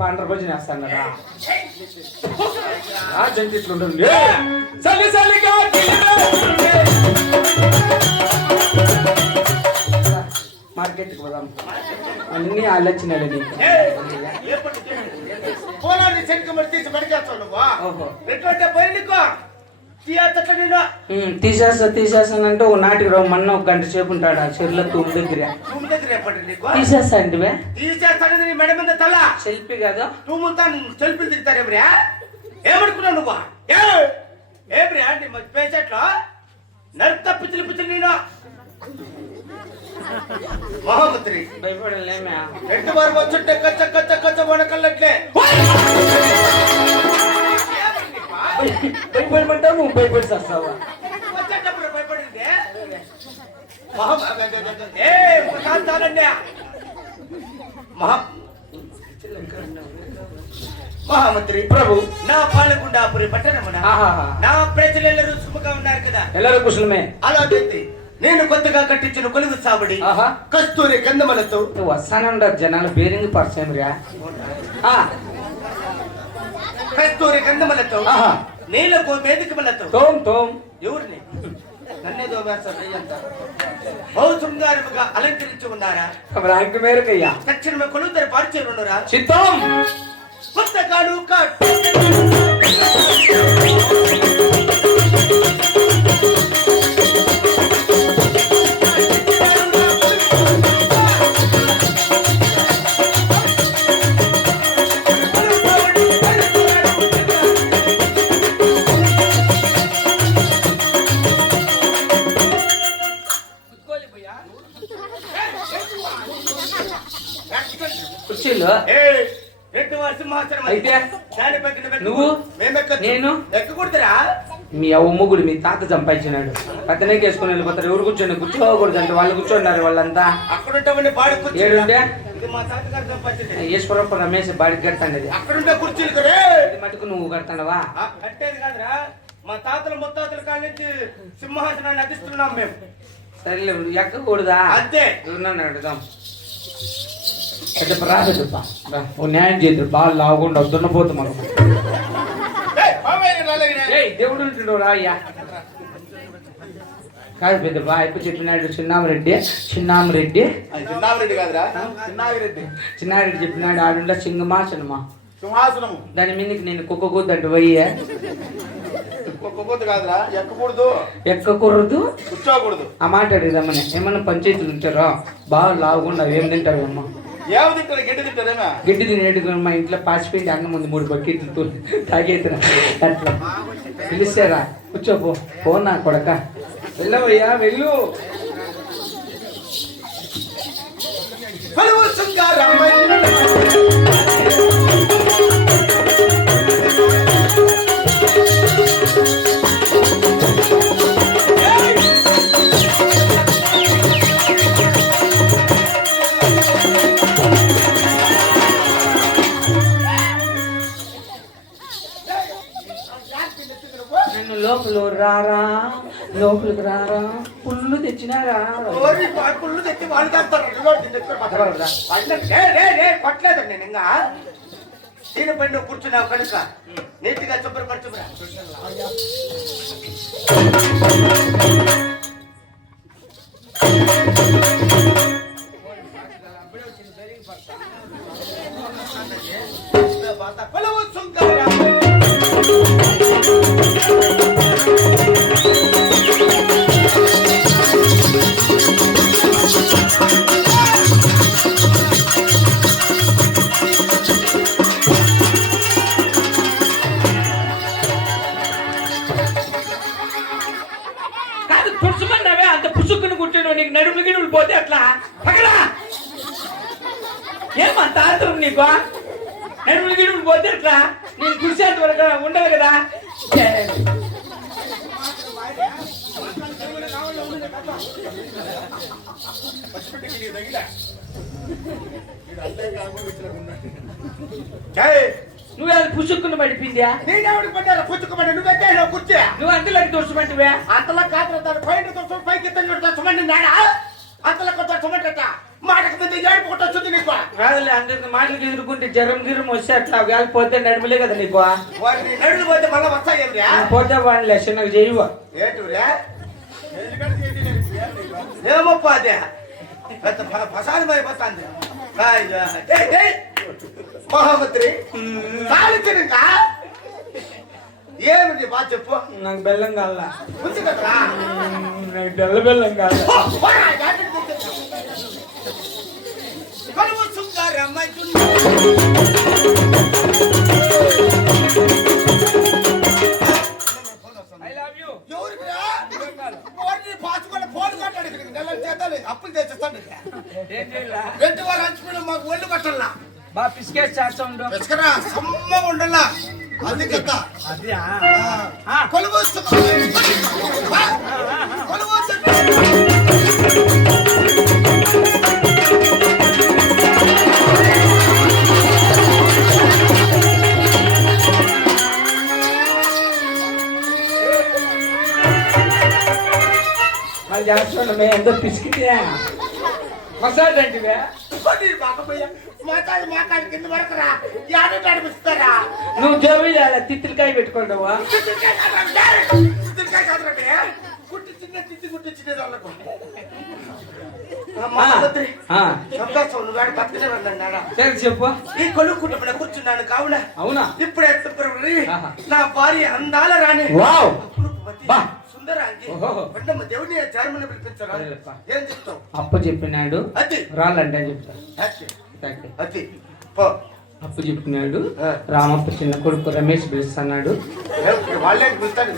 పాండ్ర భోజనం వేస్తాను కదా ఆ జంతి ఇట్లుంటుంది చలి చలిగా మార్కెట్కి పోదాం అన్ని ఆలోచనలు నీకు తీసేస్తానంటే ఒక నాటికి రావు మన్న ఒక గంట సేపు ఉంటాడు ఆ చెరువులో తూము దగ్గర తీసేస్తా అంటే తీసేస్తాను మెడ మీద తల సెల్ఫీ కదా తూములతో సెల్ఫీలు దిగుతారేమ్రియా ఏమనుకున్నావు నువ్వు ఏమ్రియా పేచెట్లో నరుత పిచ్చిలు పిచ్చిలు నేను మహామంత్రి భయపడలేమే రెండు వారు వచ్చుంటే కచ్చ కచ్చ కచ్చ వనకల్లట్లే భయపడమంటావు నువ్వు భయపడి చేస్తావా వచ్చేటప్పుడు భయపడింది మహామంత్రి ప్రభు నా పాలగుండాపురి పట్టణమున నా ప్రజలెల్లరూ సుఖంగా ఉన్నారు కదా ಎಲ್ಲರೂ కుశలమే అలాగైతే నేను కొత్తగా కట్టించిన కొలువు సాబడి కస్తూరి కందమలతో నువ్వు వస్తానంటారు జనాలు బేరింగ్ పరిచయం రా కస్తూరి కందమలతో నీళ్ళకు వేదికమలతో తోం తోం ఎవరిని నన్నేదో బహు శృంగారముగా అలంకరించి ఉన్నారా రంగు మేరకయ్యా తక్షణమే కొలువుతారు పరిచయం ఉన్నారా చిత్తం కొత్తగాడు కుర్చీలో అయితే నువ్వు నేను ఎక్కకూడదురా మీ అవ్వమ్ముగుడు మీ తాత సంపాదించినాడు పక్కనే వేసుకుని వెళ్ళిపోతారు ఎవరు కూర్చోండి కూర్చోకూడదు అంటే వాళ్ళు కూర్చున్నారు వాళ్ళంతా అక్కడ బాడీ ఏడుంటే మా తాతగారు సంపాదించింది ఈశ్వరప్ప రమేష్ బాడికి కడతాండేది అక్కడుంటే కుర్చీలు మటుకు నువ్వు కడతాడవా కట్టేది కాదురా మా తాతల ముత్తాతల కాడి నుంచి సింహాసనాన్ని అధిస్తున్నాం మేము సరేలే ఎక్కకూడదా అంతే ఎవరినన్నా అడుగుదాం పెద్ద రాదప్ప ఓ న్యాయం చేయదు బాగా లాగకుండా దున్నపోతు మనం దేవుడు ఉంటుండవు రాయ్యా కాదు పెద్ద బా ఎప్పుడు చెప్పినాడు చిన్నామరెడ్డి కాదురా చిన్నారెడ్డి చెప్పినాడు ఆడుండ సింహమాసనమా సింహాసనము దాని మీదకి నేను కుక్క కూద్దంటే పోయ్యా కాదురా ఎక్కకూడదు కూర్చోకూడదు ఆ మాట అడిగిదామని ఏమన్నా పంచాయతీలు ఉంటారో బాగా లాగుండా ఏం తింటారేమో గడ్డి తినేట్టుకుని మా ఇంట్లో పాసిపోయింది అన్నం ఉంది 3 బకెట్లు తాగేతున్నా అట్లా పిలిచారా కూర్చోపో పోనా కొడక వెళ్ళవయ్యా వెళ్ళు లోపలికి రారా పుల్లు తెచ్చినారా పుల్లు తెచ్చి వాళ్ళు కొట్టలేదు నేను ఇంకా దీనిపై నువ్వు కూర్చున్నావు కనుక నీటిగా శుభ్రపరచురా నడుములు పోతే అట్లా పక్కన ఏమంత ఆత్రం నీకు నడుములు పోతే అట్లా నేను కుర్చేంత వరకు ఉండాలి కదా నువ్వు అది పుచ్చుకుని పడిపోయిందా నేనెవడికి పడ్డా పుచ్చుకుపడ్డా నువ్వెత్తే కూర్చో నువ్వు అంతలోకి దోషమంటివే అంతలో కాదు పైన పైకి దోషమండి అంతలో దోషమంట మాటకు ముందు ఏడుపుకుంటూ వచ్చింది నీకు రాదులే అంటే మాటలకి ఎదుర్కొంటే జ్వరం గిరం వస్తే అట్లా పోతే నడిమలే కదా నీకు వాడిని నడులు పోతే మళ్ళీ వస్తాయేమిరా పోతే వాడిని లెక్క నాకు చేయవా ఏంటురా ఏమప్ప అదే పెద్ద ప్రసాదం అయిపోతుంది మహామంత్రి సాధించనింకా ఏమిటి బాగా చెప్పు నాకు బెల్లం కావాలా ఉంది కదరా నాకు బెల్లం కావాలా అప్పులు తెచ్చిస్తాను రెండు వారు హంచుకుని మాకు ఒళ్ళు కట్టల్లా బాగా పిసికేసి చేస్తా ఉంటాం పిసుకరా సమ్మగా ఉండల్లా అది కదా కొలువు మళ్ళీ చేస్తాను మేము ఎంతో పిసికితే మసాజ్ అంటే మాకాడి కింద వరకు రా యాడు నడిపిస్తారా నువ్వు జోబీ తిత్తికాయ పెట్టుకుంటావా గుట్టి చిన్న తిత్తి గుట్టి చిన్నది వాళ్ళకు సరే చెప్పు ఈ కొలుక్కుంటే కూర్చున్నాను కావున అవునా ఇప్పుడే నా భార్య అందాల రాని సుందరాంగి దేవుని చైర్మన్ పిలిపించారా ఏం చెప్తావు అప్పు చెప్పినాడు అది రాళ్ళంటే చెప్తా అది అప్పు చెప్పినాడు రామప్ప చిన్న కొడుకు రమేష్ పిలుస్తున్నాడు వాళ్ళే పిలుస్తాడు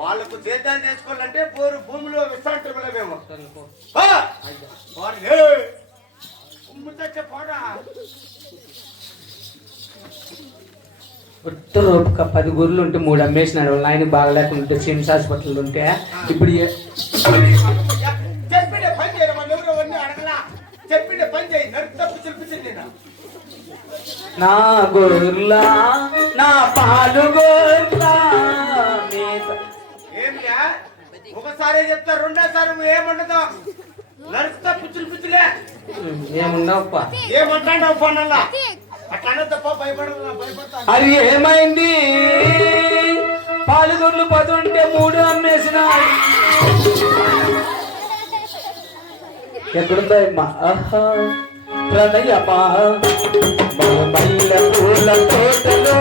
వాళ్ళకు సేద్యాన్ని చేసుకోవాలంటే పోరు భూమిలో విస్తాంటారు మేము ఒక్క 10 గొర్రెలు ఉంటే 3 అమ్మేసినాడు వాళ్ళ ఆయన బాగలేకుంటే సిమ్స్ హాస్పిటల్ ఉంటే ఇప్పుడు చెప్పిన పని చేయరు మన ఎవరు అడగలా చెప్పిన పని చేయి నడుపు చూపించింది నా గొర్రెలా నా పాలు గొర్రెలా ఏమియా ఒకసారి చెప్తా రెండోసారి ఏముండదు నడుస్తా పిచ్చులు పిచ్చులే ఏమున్నావు ఏమంటావు పనుల్లా అట్లా తప్ప భయపడతా అది ఏమైంది పాలుగొర్లు 10 ఉంటే 3 అమ్మేసిన ఎక్కడుందమ్మా ప్రణయమా పూల తోటలో